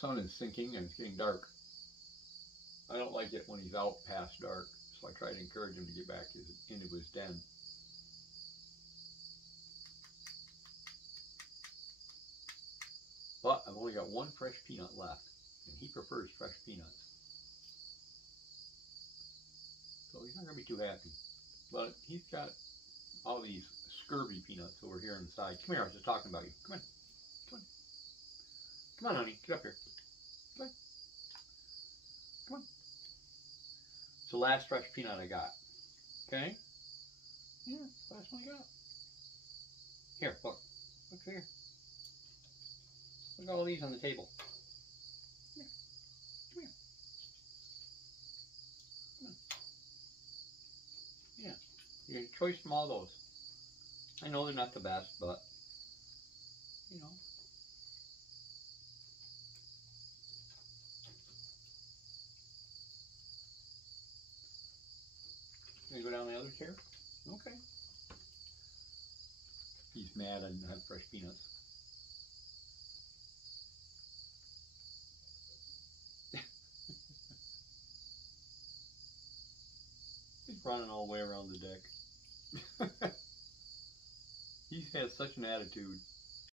sun is sinking and it's getting dark. I don't like it when he's out past dark, so I try to encourage him to get back into his den. But I've only got one fresh peanut left, and he prefers fresh peanuts. So he's not going to be too happy. But he's got all these scurvy peanuts over here on the side. Come here, I was just talking about you. Come on. Come on. Come on, honey. Get up here. Come on. Come on. It's the last fresh peanut I got. Okay? Yeah, last one I got. Here, look. Look here. Look at all these on the table. Come here. Come here. Come on. Yeah. Your choice from all those. I know they're not the best, but, you know. Can you go down the other chair? Okay. He's mad I didn't have fresh peanuts. He's running all the way around the deck. He has such an attitude.